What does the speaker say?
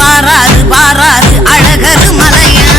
பாராது பாராது அழகரு மலையா